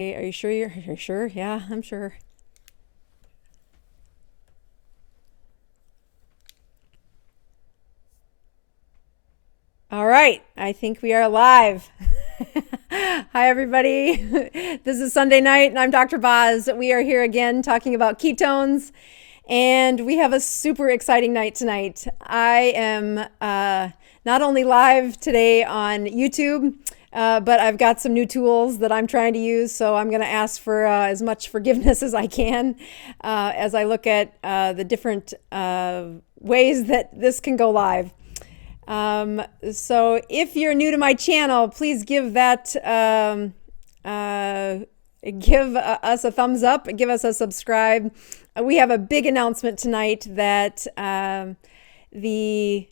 Are you sure you're sure? Yeah, I'm sure. All right, I think we are live. Hi, everybody. This is Sunday night, and I'm Dr. Boz. We are here again talking about ketones, and we have a super exciting night tonight. I am not only live today on YouTube, but I've got some new tools that I'm trying to use, so I'm going to ask for as much forgiveness as I can as I look at the different ways that this can go live. So if you're new to my channel, please give that, give us a thumbs up, give us a subscribe. We have a big announcement tonight that the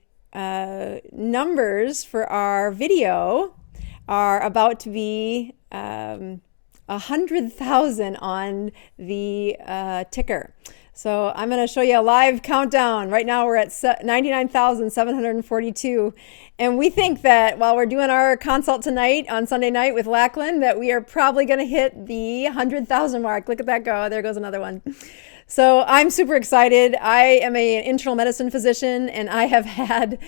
numbers for our video are about to be 100,000 on the ticker. So I'm going to show you a live countdown. Right now we're at 99,742. And we think that while we're doing our consult tonight on Sunday night with Lachlan, that we are probably going to hit the 100,000 mark. Look at that go. There goes another one. So I'm super excited. I am an internal medicine physician, and I have had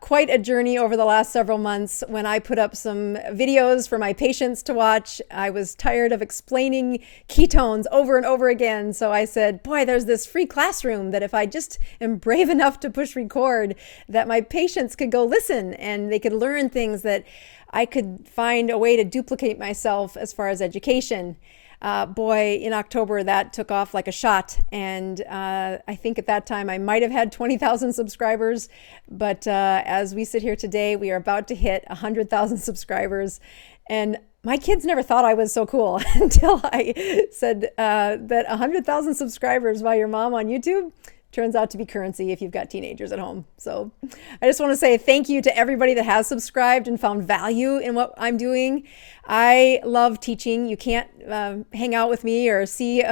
quite a journey over the last several months. When I put up some videos for my patients to watch, I was tired of explaining ketones over and over again. So I said, boy, there's this free classroom that if I just am brave enough to push record, that my patients could go listen and they could learn things that I could find a way to duplicate myself as far as education. Boy, in October, that took off like a shot. And I think at that time I might have had 20,000 subscribers. But as we sit here today, we are about to hit 100,000 subscribers. And my kids never thought I was so cool until I said that 100,000 subscribers by your mom on YouTube turns out to be currency if you've got teenagers at home. So I just want to say thank you to everybody that has subscribed and found value in what I'm doing. I love teaching. You can't hang out with me or see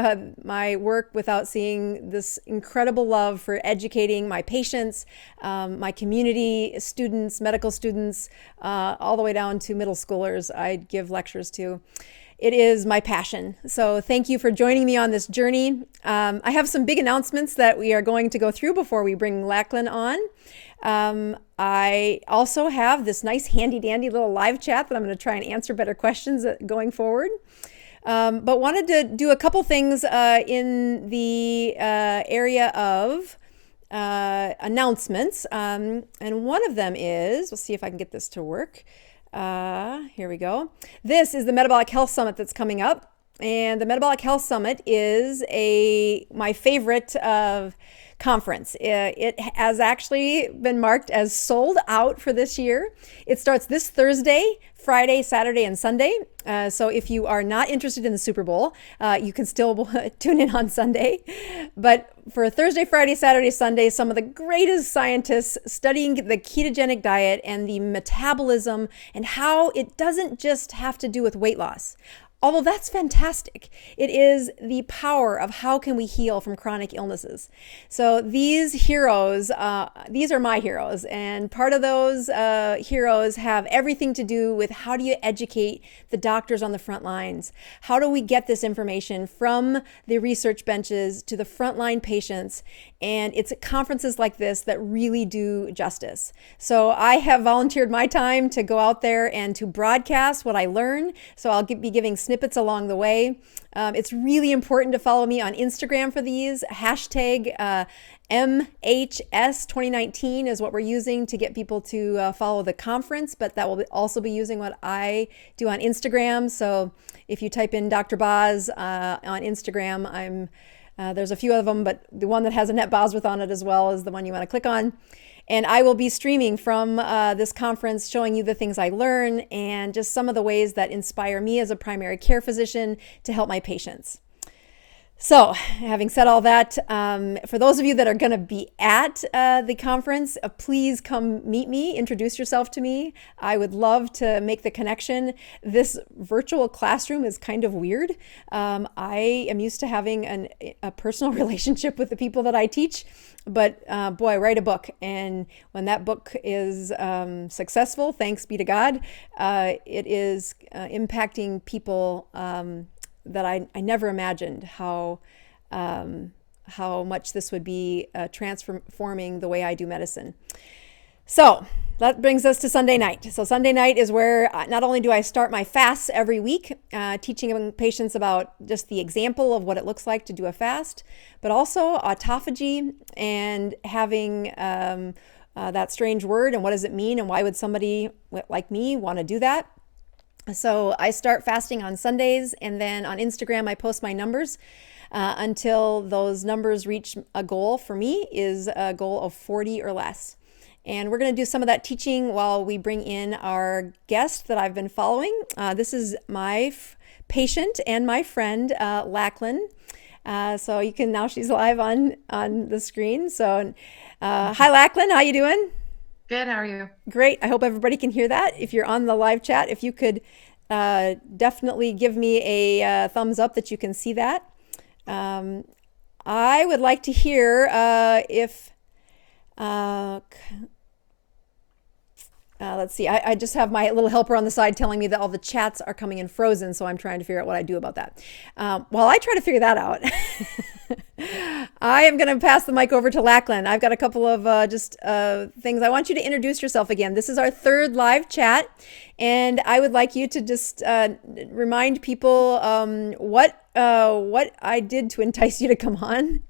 my work without seeing this incredible love for educating my patients, my community students, medical students, all the way down to middle schoolers I give lectures to. It is my passion. So thank you for joining me on this journey. I have some big announcements that we are going to go through before we bring Lachlan on. I also have this nice handy dandy little live chat that I'm going to try and answer better questions going forward. But wanted to do a couple things in the area of announcements. And one of them is, we'll see if I can get this to work. Here we go. This is the Metabolic Health Summit that's coming up. And the Metabolic Health Summit is my favorite conference. It has actually been marked as sold out for this year. It starts this Thursday, Friday, Saturday, and Sunday. So if you are not interested in the Super Bowl, you can still tune in on Sunday. But for Thursday, Friday, Saturday, Sunday, some of the greatest scientists studying the ketogenic diet and the metabolism and how it doesn't just have to do with weight loss. Although that's fantastic, it is the power of how can we heal from chronic illnesses. So these heroes, these are my heroes, and part of those heroes have everything to do with how do you educate the doctors on the front lines? How do we get this information from the research benches to the frontline patients? And it's at conferences like this that really do justice. So I have volunteered my time to go out there and to broadcast what I learn. So I'll be giving snippets along the way. It's really important to follow me on Instagram for these. Hashtag MHS 2019 is what we're using to get people to follow the conference, but that will also be using what I do on Instagram. So if you type in Dr. Boz on Instagram, there's a few of them, but the one that has Annette Bosworth on it as well is the one you want to click on. And I will be streaming from this conference, showing you the things I learn and just some of the ways that inspire me as a primary care physician to help my patients. So, having said all that, for those of you that are going to be at the conference, please come meet me, introduce yourself to me. I would love to make the connection. This virtual classroom is kind of weird. I am used to having a personal relationship with the people that I teach, but boy, write a book. And when that book is successful, thanks be to God, it is impacting people that I never imagined how much this would be transforming the way I do medicine. So that brings us to Sunday night. So Sunday night is where not only do I start my fasts every week, teaching patients about just the example of what it looks like to do a fast, but also autophagy and having that strange word and what does it mean and why would somebody like me want to do that. So I start fasting on Sundays, and then on Instagram I post my numbers until those numbers reach a goal. For me is a goal of 40 or less. And we're going to do some of that teaching while we bring in our guest that I've been following. This is my patient and my friend, Lachlan. So you can, now she's live on the screen. So hi Lachlan, how you doing? Good, how are you? Great. I hope everybody can hear that. If you're on the live chat, if you could definitely give me a thumbs up that you can see that. I would like to hear if, let's see, I just have my little helper on the side telling me that all the chats are coming in frozen, so I'm trying to figure out what I do about that. While I try to figure that out, I am going to pass the mic over to Lachlan. I've got a couple of things. I want you to introduce yourself again. This is our third live chat, and I would like you to just remind people what I did to entice you to come on,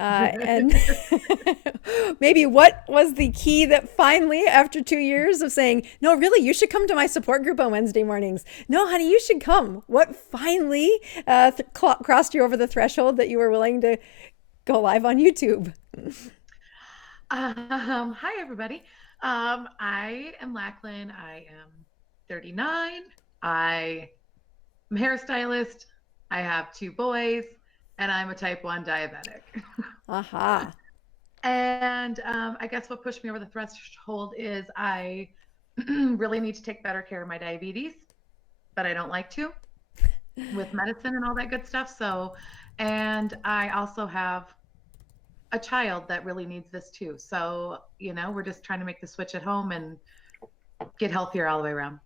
and maybe what was the key that finally, after 2 years of saying, no, really, you should come to my support group on Wednesday mornings. No, honey, you should come. What finally crossed you over the threshold that you were willing to go live on YouTube? Hi, everybody. I am Lachlan. I am 39. I am a hairstylist. I have 2 boys, and I'm a type 1 diabetic. Aha. And I guess what pushed me over the threshold is I really need to take better care of my diabetes, but I don't like to with medicine and all that good stuff. So, and I also have a child that really needs this too. So, we're just trying to make the switch at home and get healthier all the way around.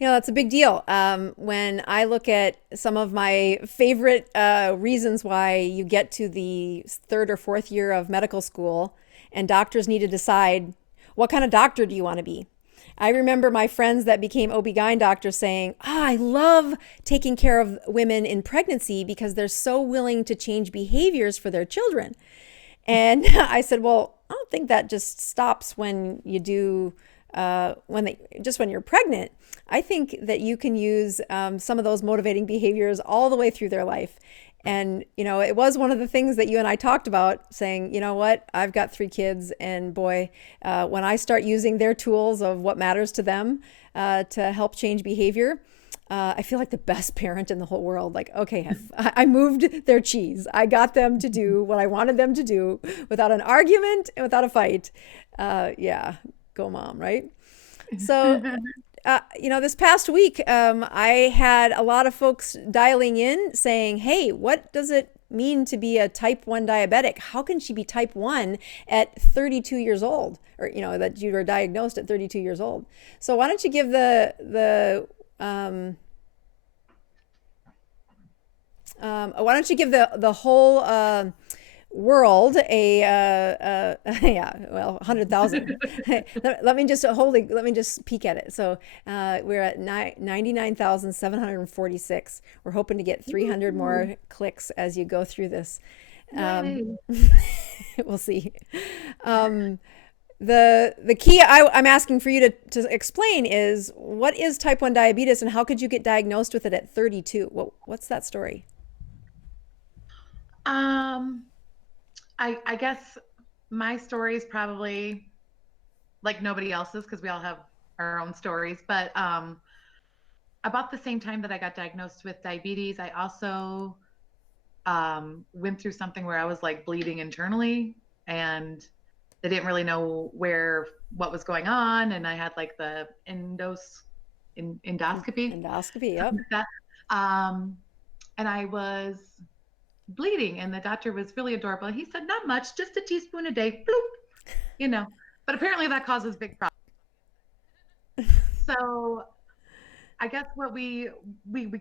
That's a big deal. When I look at some of my favorite reasons why you get to the third or fourth year of medical school and doctors need to decide what kind of doctor do you want to be. I remember my friends that became OB-GYN doctors saying, I love taking care of women in pregnancy because they're so willing to change behaviors for their children. And I said, well, I don't think that just stops when you do, when you're pregnant. I think that you can use some of those motivating behaviors all the way through their life. And, it was one of the things that you and I talked about saying, you know what, I've got 3 kids and boy, when I start using their tools of what matters to them to help change behavior, I feel like the best parent in the whole world. Like, okay, I moved their cheese. I got them to do what I wanted them to do without an argument and without a fight. Yeah, go mom, right? So, this past week, I had a lot of folks dialing in saying, hey, what does it mean to be a type 1 diabetic? How can she be type 1 at 32 years old? Or, that you were diagnosed at 32 years old. So why don't you give why don't you give the whole world a yeah, well, 100,000. Let me just peek at it. So we're at 99,746. We're hoping to get 300 more clicks as you go through this. We'll see. The key I'm asking for you to explain is, what is type 1 diabetes and how could you get diagnosed with it at 32? What's that story? I guess my story is probably like nobody else's because we all have our own stories. But about the same time that I got diagnosed with diabetes, I also went through something where I was like bleeding internally, and they didn't really know what was going on. And I had like the endoscopy, Endoscopy, something yep. like that. And I was bleeding, and the doctor was really adorable. He said, not much, just a teaspoon a day, bloop, but apparently that causes big problems. So I guess what we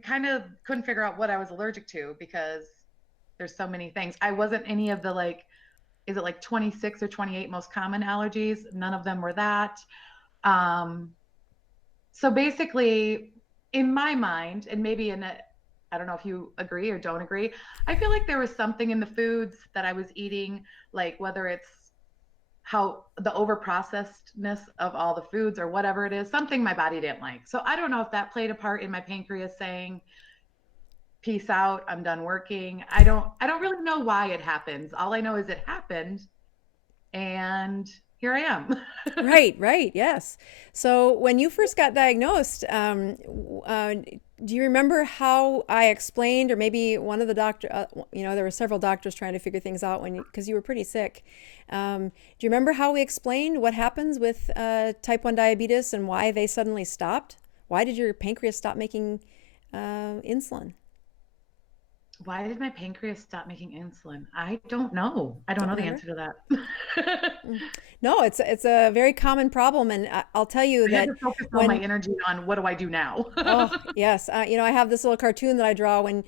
kind of couldn't figure out what I was allergic to, because there's so many things. I wasn't any of the like, is it like 26 or 28 most common allergies? None of them were that. So basically, in my mind, and maybe I don't know if you agree or don't agree, I feel like there was something in the foods that I was eating, like whether it's how the overprocessedness of all the foods or whatever it is, something my body didn't like. So I don't know if that played a part in my pancreas saying, peace out, I'm done working. I don't really know why it happens. All I know is it happened, and here I am. Right, yes. So when you first got diagnosed, do you remember how I explained, or maybe one of the there were several doctors trying to figure things out because you were pretty sick. Do you remember how we explained what happens with type 1 diabetes and why they suddenly stopped? Why did your pancreas stop making insulin? Why did my pancreas stop making insulin? I don't know. I don't Don't know the remember? answer to that. No, it's a very common problem, and I'll tell you I had that to focus all my when energy on what do I do now. oh yes, I have this little cartoon that I draw when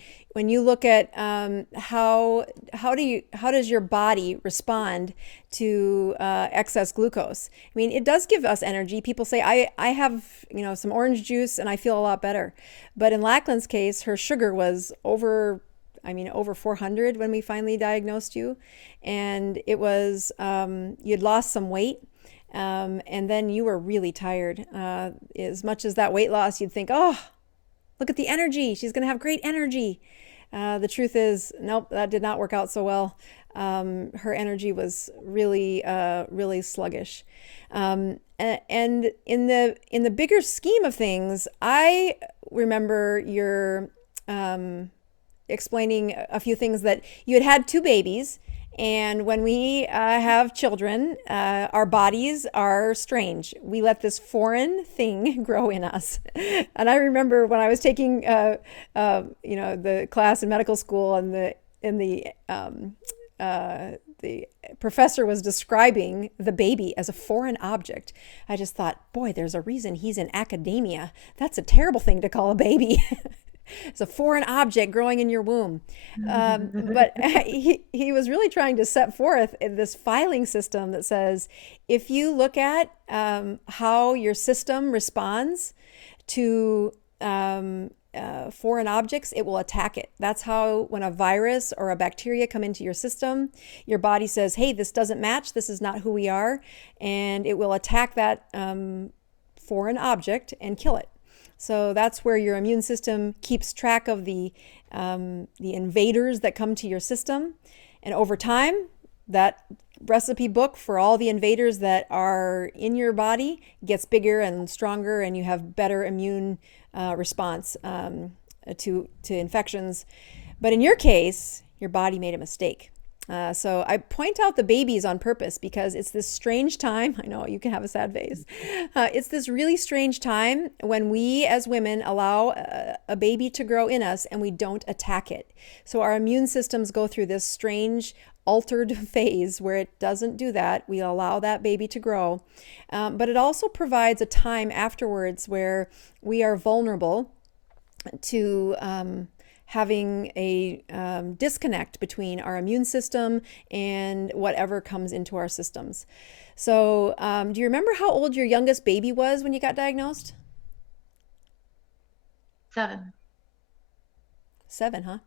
you look at how does your body respond to excess glucose? I mean, it does give us energy. People say I have some orange juice and I feel a lot better, but in Lachlan's case, her sugar was over 400 when we finally diagnosed you, and it was you'd lost some weight. And then you were really tired. As much as that weight loss, you'd think, oh, look at the energy. She's going to have great energy. The truth is, nope, that did not work out so well. Her energy was really, really sluggish. And in the bigger scheme of things, I remember your explaining a few things, that you had two babies. And when we have children, our bodies are strange. We let this foreign thing grow in us. And I remember when I was taking, the class in medical school, and the professor was describing the baby as a foreign object. I just thought, boy, there's a reason he's in academia. That's a terrible thing to call a baby. It's a foreign object growing in your womb. But he was really trying to set forth this filing system that says, if you look at how your system responds to foreign objects, it will attack it. That's how, when a virus or a bacteria come into your system, your body says, hey, this doesn't match. This is not who we are. And it will attack that foreign object and kill it. So that's where your immune system keeps track of the invaders that come to your system. And over time, that recipe book for all the invaders that are in your body gets bigger and stronger, and you have better immune response to infections. But in your case, your body made a mistake. So I point out the babies on purpose because it's this strange time. I know you can have a sad face. It's this really strange time when we as women allow a baby to grow in us and we don't attack it. So our immune systems go through this strange altered phase where it doesn't do that. We allow that baby to grow. But it also provides a time afterwards where we are vulnerable to having a disconnect between our immune system and whatever comes into our systems. So do you remember how old your youngest baby was when you got diagnosed? 7. 7, huh?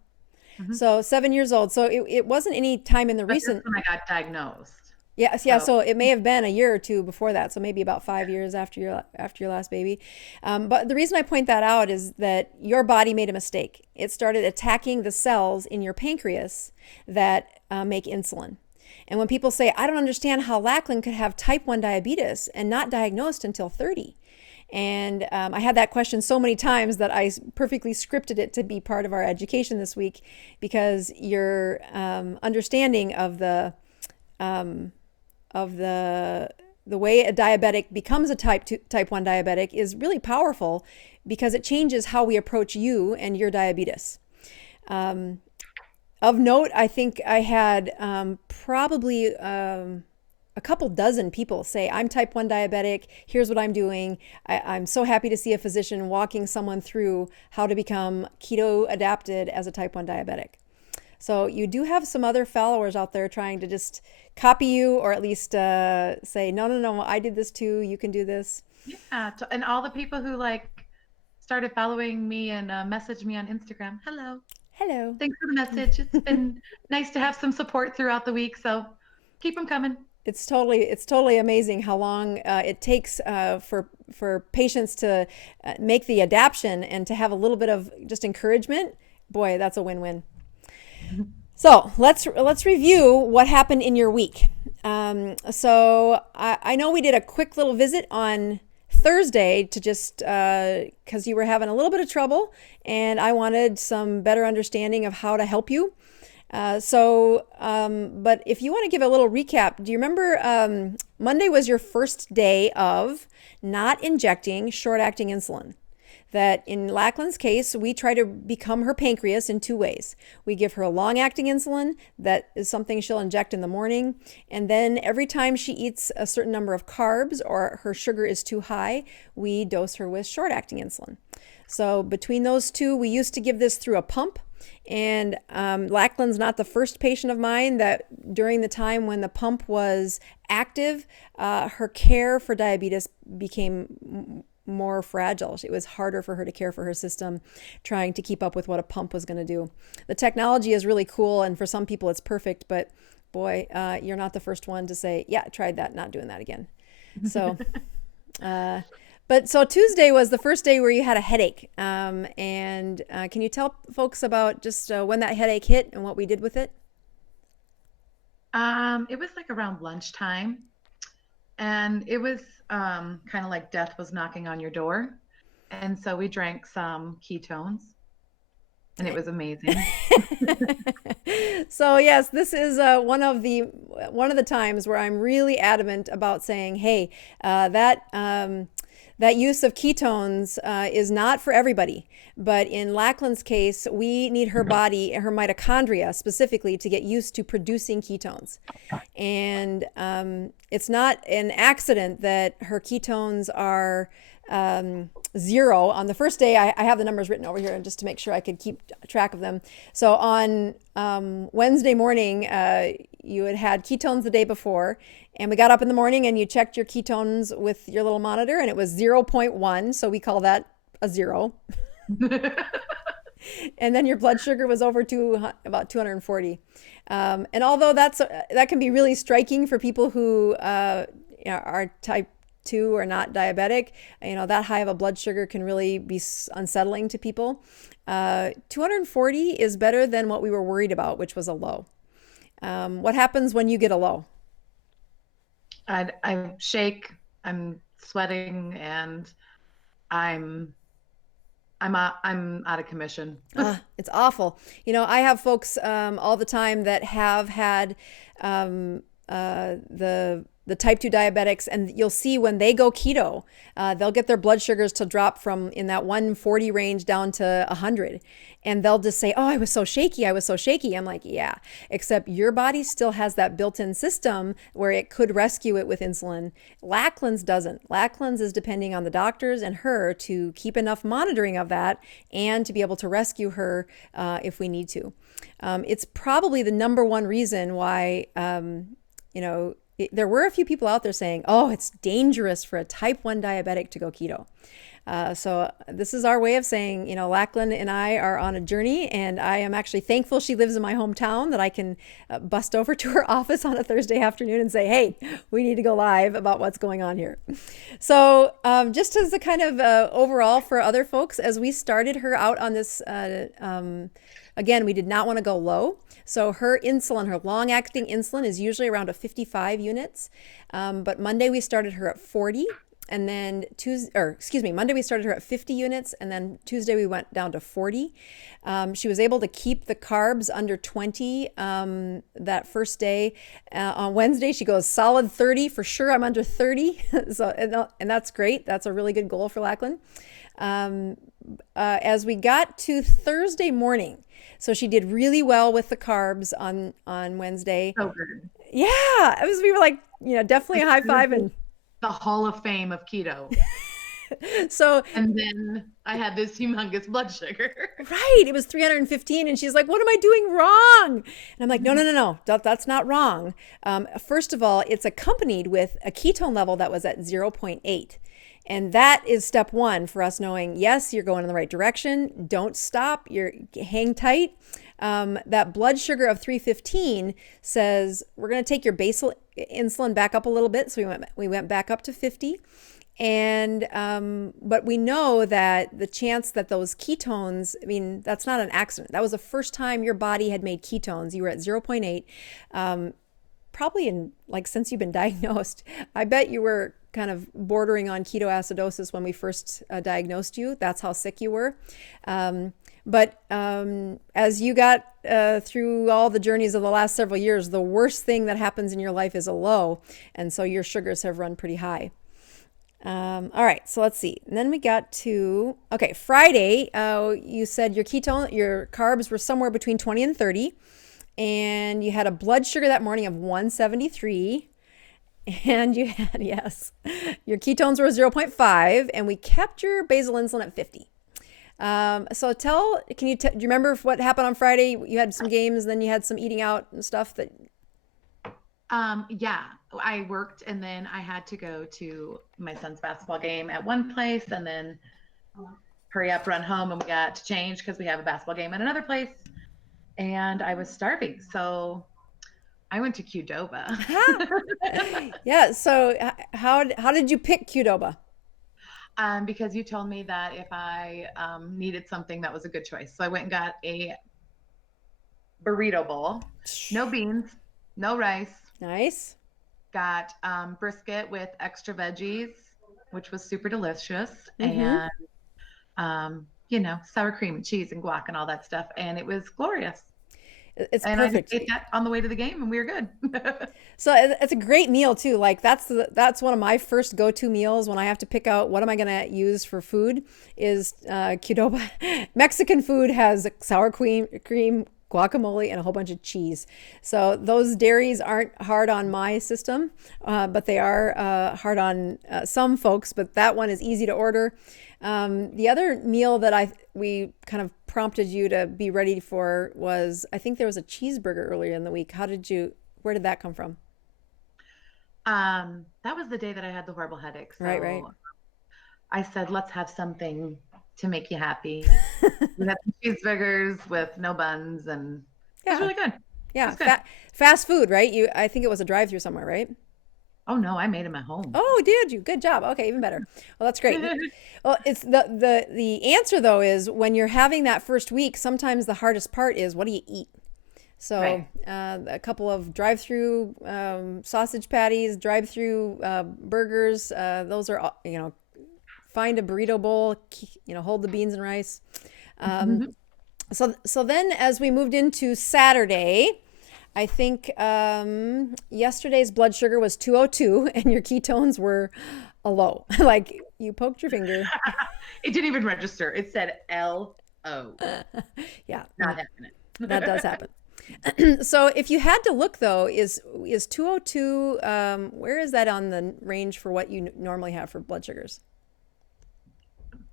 Mm-hmm. So 7 years old. So it wasn't any time in the recent... When I got diagnosed. Yes, yeah. So it may have been a year or two before that. So maybe about 5 years after your last baby. But the reason I point that out is that your body made a mistake. It started attacking the cells in your pancreas that make insulin. And when people say, I don't understand how Lachlan could have type 1 diabetes and not diagnosed until 30. And I had that question so many times that I perfectly scripted it to be part of our education this week, because your understanding of the way a diabetic becomes a type 1 diabetic is really powerful, because it changes how we approach you and your diabetes. Of note, I think I had probably a couple dozen people say, I'm type 1 diabetic, here's what I'm doing. I'm so happy to see a physician walking someone through how to become keto adapted as a type 1 diabetic. So you do have some other followers out there trying to just copy you, or at least say, no, I did this too, you can do this. Yeah, and all the people who like started following me and messaged me on Instagram. Hello. Hello. Thanks for the message. It's been nice to have some support throughout the week, so keep them coming. It's totally amazing how long it takes for patients to make the adaptation and to have a little bit of just encouragement. Boy, that's a win-win. So let's review what happened in your week. So I know we did a quick little visit on Thursday to just because you were having a little bit of trouble, and I wanted some better understanding of how to help you. But if you want to give a little recap, do you remember Monday was your first day of not injecting short-acting insulin? That in Lachlan's case, we try to become her pancreas in two ways. We give her a long-acting insulin that is something she'll inject in the morning. And then every time she eats a certain number of carbs or her sugar is too high, we dose her with short-acting insulin. So between those two, we used to give this through a pump. And Lachlan's not the first patient of mine that during the time when the pump was active, her care for diabetes became more fragile. It was harder for her to care for her system, trying to keep up with what a pump was going to do. The technology is really cool, and for some people it's perfect, but boy, you're not the first one to say, yeah, tried that, not doing that again. So, so Tuesday was the first day where you had a headache. And can you tell folks about just when that headache hit and what we did with it? It was like around lunchtime, and it was kind of like death was knocking on your door. And so we drank some ketones, and it was amazing. So yes, this is one of the times where I'm really adamant about saying, hey, that use of ketones is not for everybody. But in Lachlan's case, we need her body, her mitochondria specifically, to get used to producing ketones. And it's not an accident that her ketones are 0 on the first day. I have the numbers written over here just to make sure I could keep track of them. So on Wednesday morning, you had ketones the day before, and we got up in the morning and you checked your ketones with your little monitor, and it was 0.1. So we call that a 0. And then your blood sugar was over to about 240. And although that can be really striking for people who are type 2 or not diabetic, that high of a blood sugar can really be unsettling to people. 240 is better than what we were worried about, which was a low. What happens when you get a low? I shake, I'm sweating, and I'm out of commission. It's awful. I have folks all the time that have had the type 2 diabetics, and you'll see when they go keto, they'll get their blood sugars to drop from in that 140 range down to 100. And they'll just say, oh, I was so shaky. I'm like, yeah, except your body still has that built-in system where it could rescue it with insulin. Lachlan's doesn't. Lachlan's is depending on the doctors and her to keep enough monitoring of that and to be able to rescue her if we need to. It's probably the number one reason why, there were a few people out there saying, oh, it's dangerous for a type 1 diabetic to go keto. So this is our way of saying, Lachlan and I are on a journey, and I am actually thankful she lives in my hometown that I can bust over to her office on a Thursday afternoon and say, hey, we need to go live about what's going on here. So just as a kind of overall for other folks, as we started her out on this, again, we did not want to go low. So her insulin, her long-acting insulin is usually around a 55 units. But Monday we started her at 40. And then Monday we started her at 50 units, and then Tuesday we went down to 40. She was able to keep the carbs under 20 that first day. On Wednesday, she goes solid 30 for sure. I'm under 30, and that's great. That's a really good goal for Lachlan. As we got to Thursday morning, so she did really well with the carbs on Wednesday. So good. Yeah, we were like, definitely a high five. And the Hall of Fame of keto. So, and then I had this humongous blood sugar. Right. It was 315. And she's like, what am I doing wrong? And I'm like, no. That's not wrong. First of all, it's accompanied with a ketone level that was at 0.8. And that is step one for us knowing, yes, you're going in the right direction. Don't stop. Hang tight. That blood sugar of 315 says we're going to take your basal insulin back up a little bit. So we went back up to 50. And but we know that the chance that those ketones, that's not an accident. That was the first time your body had made ketones. You were at 0.8. Probably since you've been diagnosed, I bet you were kind of bordering on ketoacidosis when we first diagnosed you. That's how sick you were. But as you got through all the journeys of the last several years, the worst thing that happens in your life is a low. And so your sugars have run pretty high. All right, so let's see. And then we got to, Friday, you said your carbs were somewhere between 20 and 30. And you had a blood sugar that morning of 173. And you had, yes, your ketones were 0.5. And we kept your basal insulin at 50. So do you remember what happened on Friday? You had some games, and then you had some eating out and stuff that. Yeah, I worked, and then I had to go to my son's basketball game at one place, and then hurry up, run home, and we got to change because we have a basketball game at another place, and I was starving, so I went to Qdoba. Yeah. So how did you pick Qdoba? Because you told me that if I needed something, that was a good choice. So I went and got a burrito bowl, no beans, no rice. Nice. Got brisket with extra veggies, which was super delicious, and sour cream and cheese and guac and all that stuff, and it was glorious. It's perfect. I ate that on the way to the game, and we were good. So it's a great meal too. Like that's one of my first go-to meals when I have to pick out what am I going to use for food is Qdoba. Mexican food has sour cream, guacamole, and a whole bunch of cheese. So those dairies aren't hard on my system, but they are hard on some folks. But that one is easy to order. The other meal that we kind of prompted you to be ready for was, I think there was a cheeseburger earlier in the week. Where did that come from? That was the day that I had the horrible headache. So right. I said, let's have something to make you happy. We had some cheeseburgers with no buns, and it was really good. Yeah, good. Fast food, right? I think it was a drive-through somewhere, right? Oh no, I made them at home. Oh, did you? Good job. Okay, even better. Well, that's great. Well, it's the answer though is when you're having that first week, sometimes the hardest part is what do you eat? So right. A couple of drive-through sausage patties, drive-through burgers. Those are find a burrito bowl. Hold the beans and rice. So then as we moved into Saturday, I think yesterday's blood sugar was 202 and your ketones were a low. Like you poked your finger. It didn't even register. It said LO. Yeah. Not happening. That does happen. So if you had to look though, is 202, where is that on the range for what you normally have for blood sugars?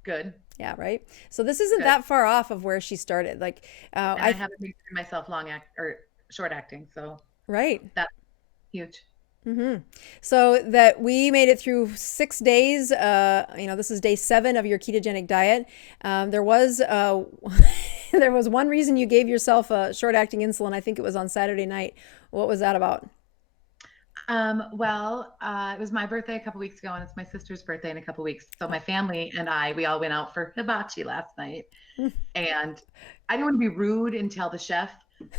Good. Yeah, right. So this isn't that far off of where she started. Like I haven't considered myself short acting, so right. That's huge. So that we made it through 6 days. This is day 7 of your ketogenic diet. There was there was one reason you gave yourself a short acting insulin. I think it was on Saturday night. What was that about? It was my birthday a couple weeks ago, and it's my sister's birthday in a couple weeks. So my family and we all went out for hibachi last night, and I didn't want to be rude and tell the chef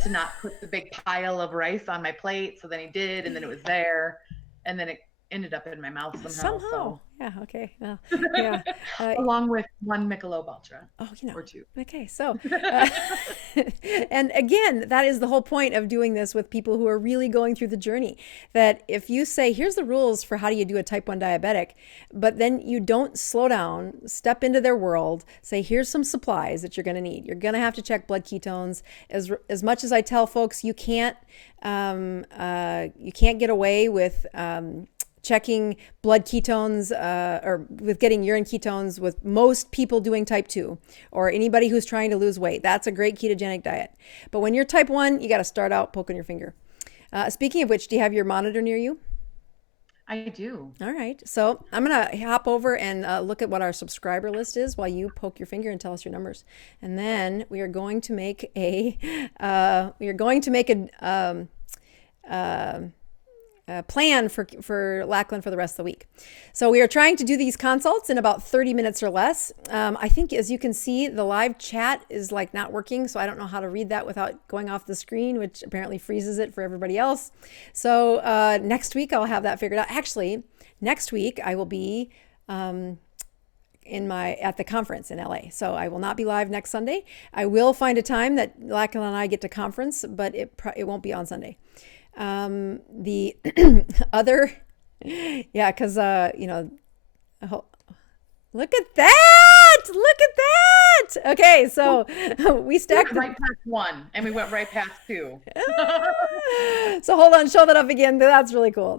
to not put the big pile of rice on my plate. So then he did, and then it was there, and then it ended up in my mouth somehow. So. Yeah. Okay. Well, yeah. along with one Michelob Ultra Oh, or two. okay. So, uh, and again, that is the whole point of doing this with people who are really going through the journey. That if you say, here's the rules for how do you do a type 1 diabetic, but then you don't slow down, step into their world, say, here's some supplies that you're going to need. You're going to have to check blood ketones. As much as I tell folks, you can't get away with checking blood ketones or with getting urine ketones with most people doing type 2 or anybody who's trying to lose weight. That's a great ketogenic diet. But when you're type 1, you got to start out poking your finger. Speaking of which, do you have your monitor near you? I do. All right. So I'm going to hop over and look at what our subscriber list is while you poke your finger and tell us your numbers. And then we are going to make a plan for Lachlan for the rest of the week. So we are trying to do these consults in about 30 minutes or less. I think, as you can see, the live chat is like not working, so I don't know how to read that without going off the screen, which apparently freezes it for everybody else. So next week I'll have that figured out. Actually, next week I will be at the conference in LA. So I will not be live next Sunday. I will find a time that Lachlan and I get to conference, but it won't be on Sunday. The other, yeah, because look at that. Okay, so we stacked right past 1 and we went right past 2. So hold on, show that up again. That's really cool.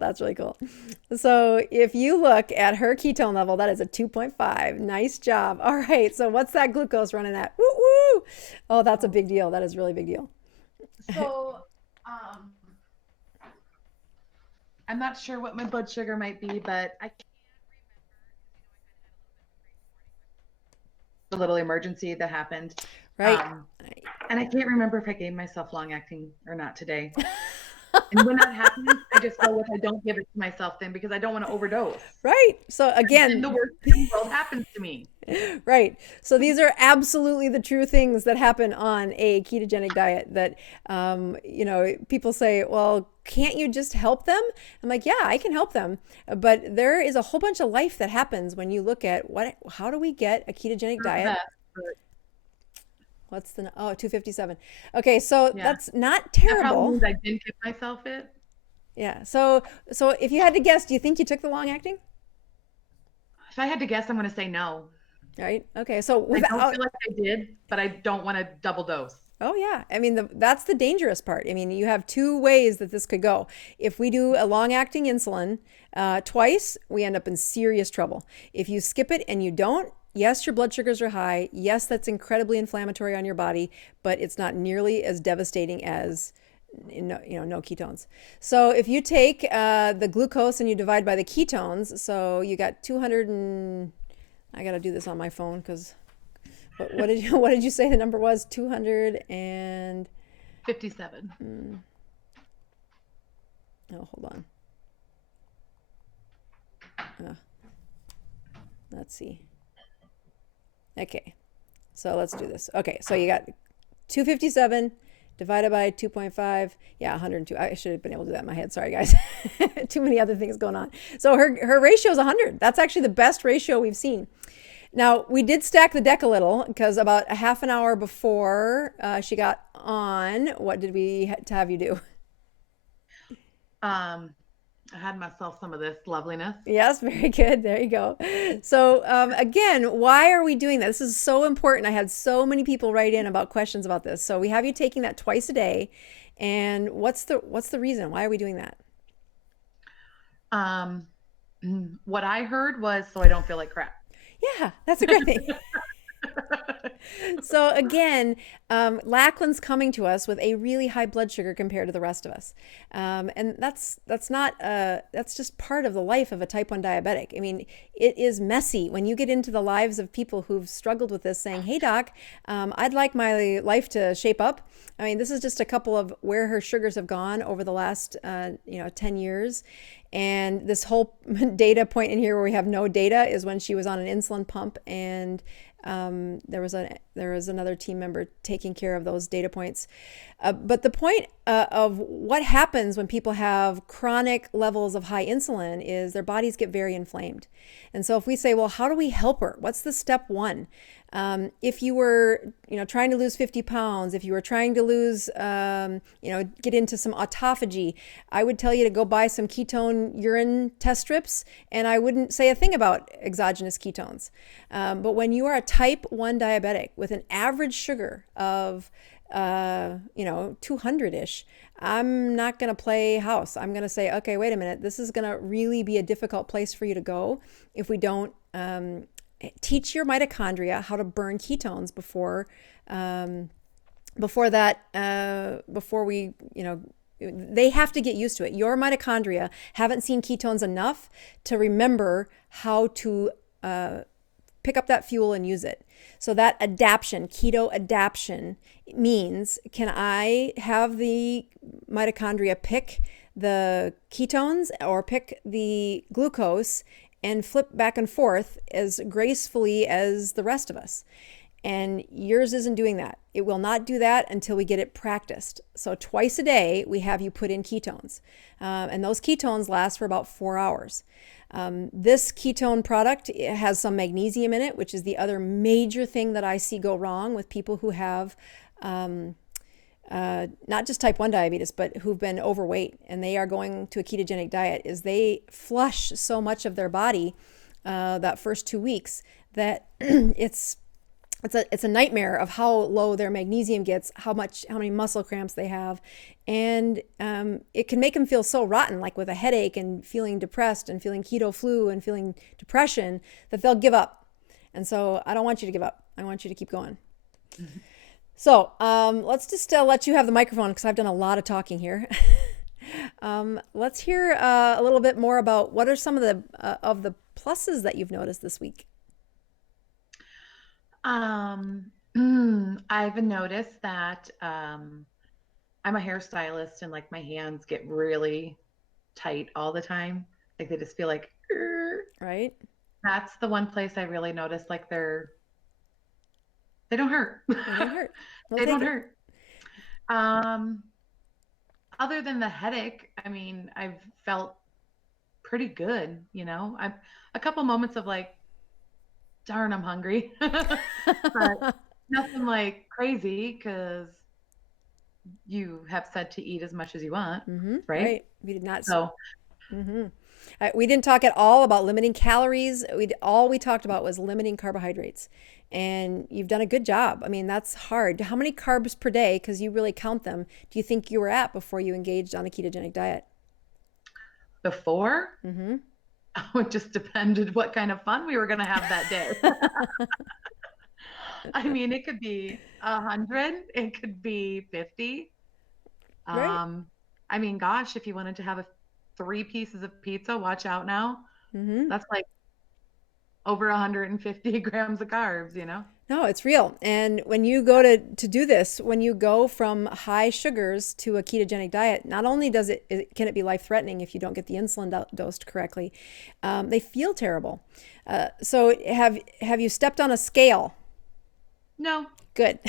So if you look at her ketone level, that is a 2.5. Nice job. All right, so what's that glucose running at? Woo woo. Oh, that's a big deal. That is a really big deal. So I'm not sure what my blood sugar might be, but I can't remember the little emergency that happened. Right. And I can't remember if I gave myself long acting or not today. And when that happens, I just go with I don't give it to myself then because I don't want to overdose. Right. So again, the worst thing in the world happens to me. Right. So these are absolutely the true things that happen on a ketogenic diet that, people say, well, can't you just help them? I'm like, yeah, I can help them. But there is a whole bunch of life that happens when you look at how do we get a ketogenic diet? What's 257. Okay. So that's not terrible. That I didn't give myself it. Yeah. So if you had to guess, do you think you took the long acting? If I had to guess, I'm going to say no. Right. Okay. So I don't feel like I did, but I don't want to double dose. Oh yeah. I mean, that's the dangerous part. I mean, you have two ways that this could go. If we do a long-acting insulin twice, we end up in serious trouble. If you skip it and you don't, yes, your blood sugars are high. Yes, that's incredibly inflammatory on your body, but it's not nearly as devastating as no ketones. So if you take the glucose and you divide by the ketones, so you got 200 and I got to do this on my phone because what did you say the number was? 257. Oh, hold on. Let's see. Okay, so let's do this. Okay, so you got 257 divided by 2.5. Yeah, 102. I should have been able to do that in my head. Sorry, guys. Too many other things going on. So her ratio is 100. That's actually the best ratio we've seen. Now, we did stack the deck a little because about a half an hour before she got on, what did we have you do? I had myself some of this loveliness. Yes, very good. There you go. So again, why are we doing that? This is so important. I had so many people write in about questions about this. So we have you taking that twice a day. And what's the reason? Why are we doing that? What I heard was so I don't feel like crap. Yeah, that's a great thing. So again, Lachlan's coming to us with a really high blood sugar compared to the rest of us. And that's just part of the life of a type 1 diabetic. I mean, it is messy when you get into the lives of people who've struggled with this saying, hey doc, I'd like my life to shape up. I mean, this is just a couple of where her sugars have gone over the last, 10 years. And this whole data point in here where we have no data is when she was on an insulin pump and There was another team member taking care of those data points. But the point of what happens when people have chronic levels of high insulin is their bodies get very inflamed. And so if we say, well, how do we help her? What's the step one? If you were, trying to lose 50 pounds, if you were trying to lose, get into some autophagy, I would tell you to go buy some ketone urine test strips, and I wouldn't say a thing about exogenous ketones. But when you are a type 1 diabetic with an average sugar of 200-ish, I'm not going to play house. I'm going to say, okay, wait a minute. This is going to really be a difficult place for you to go if we don't teach your mitochondria how to burn ketones before we, they have to get used to it. Your mitochondria haven't seen ketones enough to remember how to pick up that fuel and use it. So that adaption, keto adaption, means, can I have the mitochondria pick the ketones or pick the glucose and flip back and forth as gracefully as the rest of us? And yours isn't doing that. It will not do that until we get it practiced. So twice a day, we have you put in ketones. And those ketones last for about 4 hours. This ketone product has some magnesium in it, which is the other major thing that I see go wrong with people who have not just type 1 diabetes, but who've been overweight and they are going to a ketogenic diet, is they flush so much of their body that first 2 weeks that it's a nightmare of how low their magnesium gets, how many muscle cramps they have. And it can make them feel so rotten, like with a headache and feeling depressed and feeling keto flu and feeling depression, that they'll give up. And so I don't want you to give up. I want you to keep going. Mm-hmm. So let's just let you have the microphone because I've done a lot of talking here. Let's hear a little bit more about what are some of the pluses that you've noticed this week. I've noticed that I'm a hairstylist and like my hands get really tight all the time. Like they just feel like, Grrr. Right. That's the one place I really notice like they don't hurt. They don't hurt. They don't hurt. Other than the headache, I mean, I've felt pretty good, I've a couple moments of like, darn, I'm hungry. But nothing like crazy because you have said to eat as much as you want, right? We did not. So, we didn't talk at all about limiting calories. All we talked about was limiting carbohydrates. And you've done a good job. I mean, that's hard. How many carbs per day, because you really count them, do you think you were at before you engaged on a ketogenic diet? Before? It just depended what kind of fun we were going to have that day. I mean, it could be 100, it could be 50. Right. I mean, gosh, if you wanted to have 3 pieces of pizza, watch out now. That's like over 150 grams of carbs, No, it's real. And when you go to do this, when you go from high sugars to a ketogenic diet, not only can it be life-threatening if you don't get the insulin dosed correctly, they feel terrible. So have you stepped on a scale? No. Good.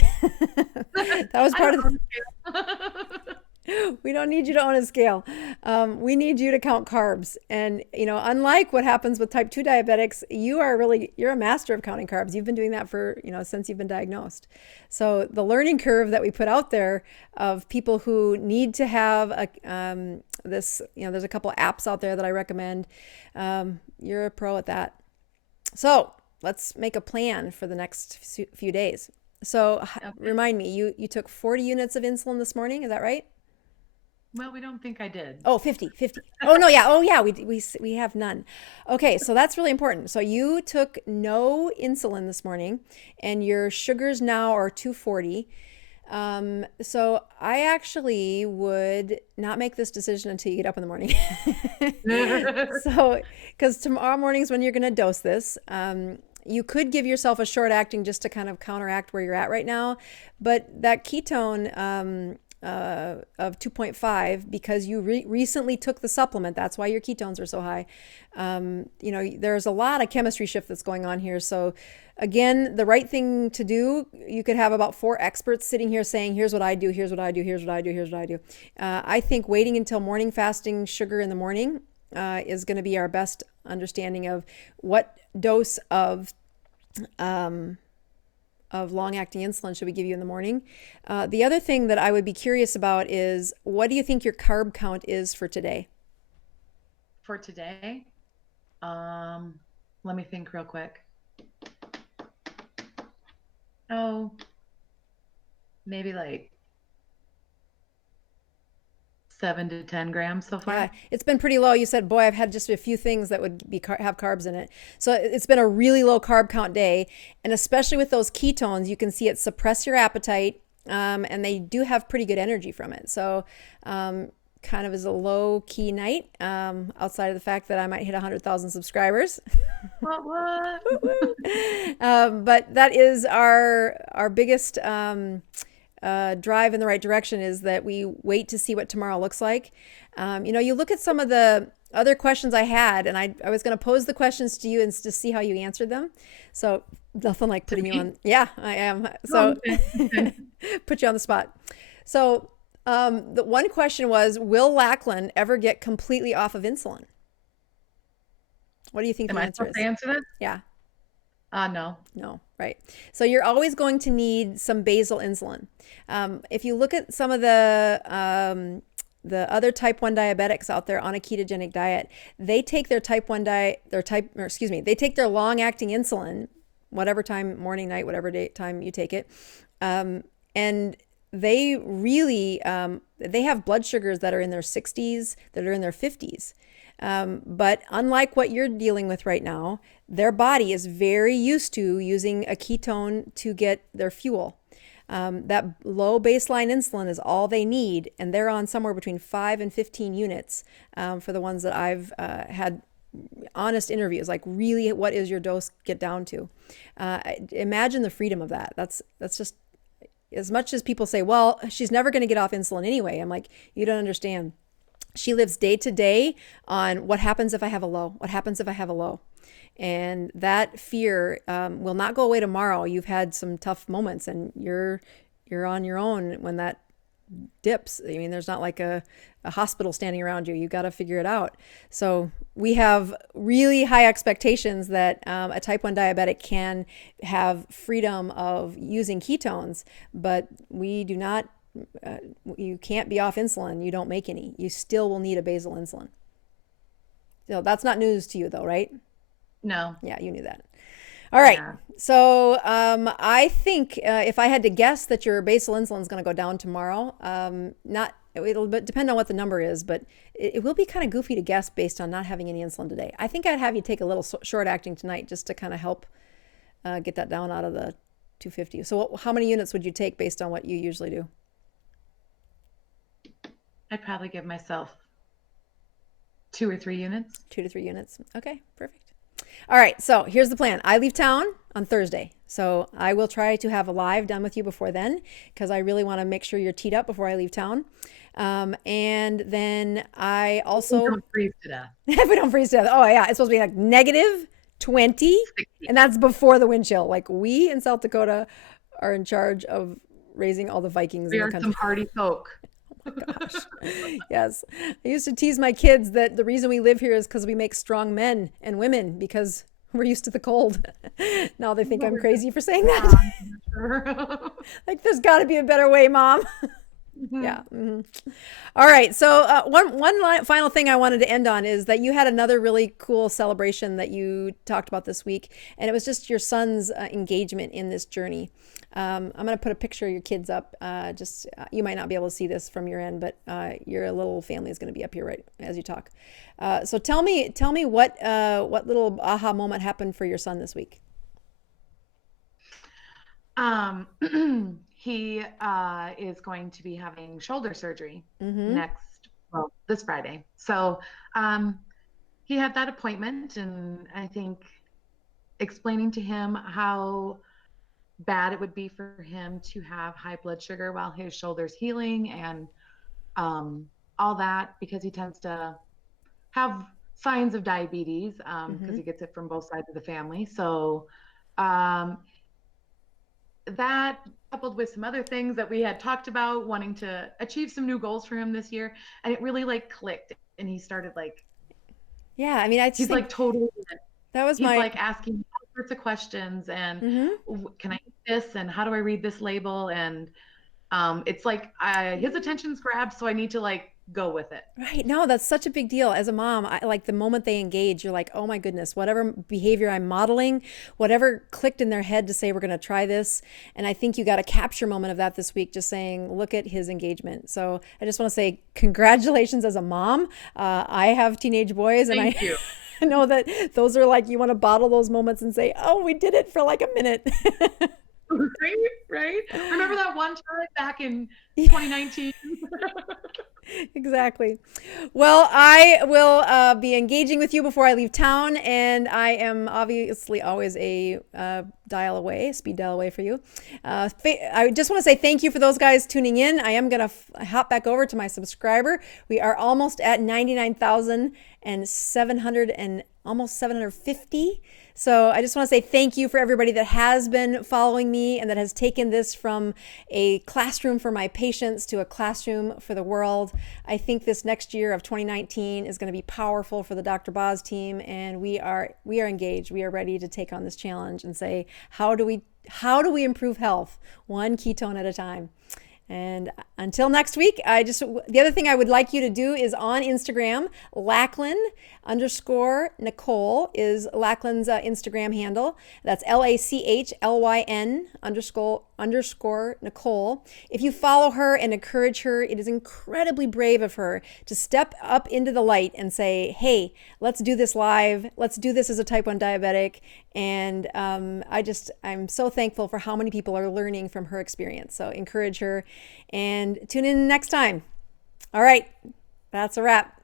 That was part of we don't need you to own a scale. We need you to count carbs. And, unlike what happens with type 2 diabetics, you're a master of counting carbs. You've been doing that for, since you've been diagnosed. So the learning curve that we put out there of people who need to have there's a couple of apps out there that I recommend. You're a pro at that. So let's make a plan for the next few days. So okay. Remind me, you took 40 units of insulin this morning. Is that right? Well, we don't think I did. Oh, 50. Oh, no, yeah. Oh, yeah, we have none. Okay, so that's really important. So you took no insulin this morning, and your sugars now are 240. So I actually would not make this decision until you get up in the morning. So, because tomorrow morning's when you're going to dose this. You could give yourself a short acting just to kind of counteract where you're at right now. But that ketone of 2.5, because you recently took the supplement, that's why your ketones are so high. There's a lot of chemistry shift that's going on here. So again, the right thing to do, you could have about 4 experts sitting here saying, here's what I do, here's what I do, here's what I do, here's what I do. I think waiting until morning fasting sugar in the morning is going to be our best understanding of what dose of long-acting insulin should we give you in the morning. The other thing that I would be curious about is, what do you think your carb count is for today? For today, let me think real quick. Oh, maybe like 7 to 10 grams so far. Yeah, it's been pretty low. You said, boy, I've had just a few things that would be have carbs in it. So it's been a really low carb count day. And especially with those ketones, you can see it suppress your appetite. And they do have pretty good energy from it. So kind of is a low key night, outside of the fact that I might hit 100,000 subscribers. What? But that is our biggest drive in the right direction, is that we wait to see what tomorrow looks like. You look at some of the other questions I had, and I was going to pose the questions to you and to see how you answered them. So nothing like putting you on. Yeah, I am. So put you on the spot. So the one question was, will Lachlan ever get completely off of insulin? What do you think the answer is? Am I supposed to answer this? Yeah. No. No, right. So you're always going to need some basal insulin. If you look at some of the other type 1 diabetics out there on a ketogenic diet, they take their they take their long-acting insulin, whatever time, morning, night, whatever time you take it, and they really they have blood sugars that are in their 60s, that are in their 50s. But unlike what you're dealing with right now, their body is very used to using a ketone to get their fuel. That low baseline insulin is all they need, and they're on somewhere between 5 and 15 units for the ones that I've had honest interviews, like, really, what is your dose get down to? Imagine the freedom of that. That's just, as much as people say, well, she's never going to get off insulin anyway. I'm like, you don't understand. She lives day to day on what happens if I have a low? What happens if I have a low? And that fear will not go away tomorrow. You've had some tough moments, and you're on your own when that dips. I mean, there's not like a hospital standing around you. You got to figure it out. So we have really high expectations that a type 1 diabetic can have freedom of using ketones, but we do not. You can't be off insulin. You don't make any. You still will need a basal insulin. So that's not news to you, though, right? No. Yeah, you knew that. All right. Yeah. So I think if I had to guess that your basal insulin is going to go down tomorrow, it'll depend on what the number is, but it will be kind of goofy to guess based on not having any insulin today. I think I'd have you take a little short acting tonight just to kind of help get that down out of the 250. So how many units would you take based on what you usually do? I'd probably give myself 2 or 3 units. 2 to 3 units. Okay, perfect. All right, so here's the plan. I leave town on Thursday, so I will try to have a live done with you before then, because I really want to make sure you're teed up before I leave town. And then I also... We don't freeze to death. If we don't freeze to death. Oh, yeah, it's supposed to be like negative 20, and that's before the wind chill. Like, we in South Dakota are in charge of raising all the Vikings in the country. We are some hardy folk. Oh my gosh. Yes. I used to tease my kids that the reason we live here is because we make strong men and women, because we're used to the cold. Now they think I'm crazy for saying that. Like, there's got to be a better way, Mom. Mm-hmm. Yeah. Mm-hmm. All right. So one final thing I wanted to end on is that you had another really cool celebration that you talked about this week, and it was just your son's engagement in this journey. I'm going to put a picture of your kids up. You might not be able to see this from your end, but your little family is going to be up here right as you talk. So tell me what little aha moment happened for your son this week. He is going to be having shoulder surgery Mm-hmm. this Friday. So he had that appointment, and I think explaining to him how bad it would be for him to have high blood sugar while his shoulder's healing, and all that, because he tends to have signs of diabetes because he gets it from both sides of the family. So Um, that coupled with some other things that we had talked about, wanting to achieve some new goals for him this year, and it really like clicked, and he started like Yeah, I mean, I just he's think like totally that was he's my. like asking all sorts of questions and Mhm. can I eat this and how do I read this label and it's like his attention's grabbed, so I need to like go with it. Right. No, that's such a big deal. As a mom, I like the moment they engage, you're like, oh my goodness, whatever behavior I'm modeling, whatever clicked in their head to say, we're going to try this. And I think you got a capture moment of that this week, just saying, look at his engagement. So I just want to say congratulations as a mom. I have teenage boys, and I Thank you. know that those are like, you want to bottle those moments and say, oh, we did it for like a minute. Right, right. Remember that one time back in Yeah. 2019? Exactly. Well, I will be engaging with you before I leave town, and I am obviously always a speed dial away for you. I just want to say thank you for those guys tuning in. I am going to hop back over to my subscriber. We are almost at 99,700 and almost 750. So I just want to say thank you for everybody that has been following me and that has taken this from a classroom for my patients to a classroom for the world. I think this next year of 2019 is going to be powerful for the Dr. Boz team, and we are engaged. We are ready to take on this challenge and say, how do we improve health one ketone at a time? And until next week, the other thing I would like you to do is on Instagram, Lachlan _ Nicole is Lachlan's Instagram handle. That's LACHLYN _ Nicole. If you follow her and encourage her, it is incredibly brave of her to step up into the light and say, hey, let's do this live. Let's do this as a type 1 diabetic. And I'm so thankful for how many people are learning from her experience. So encourage her and tune in next time. All right, that's a wrap.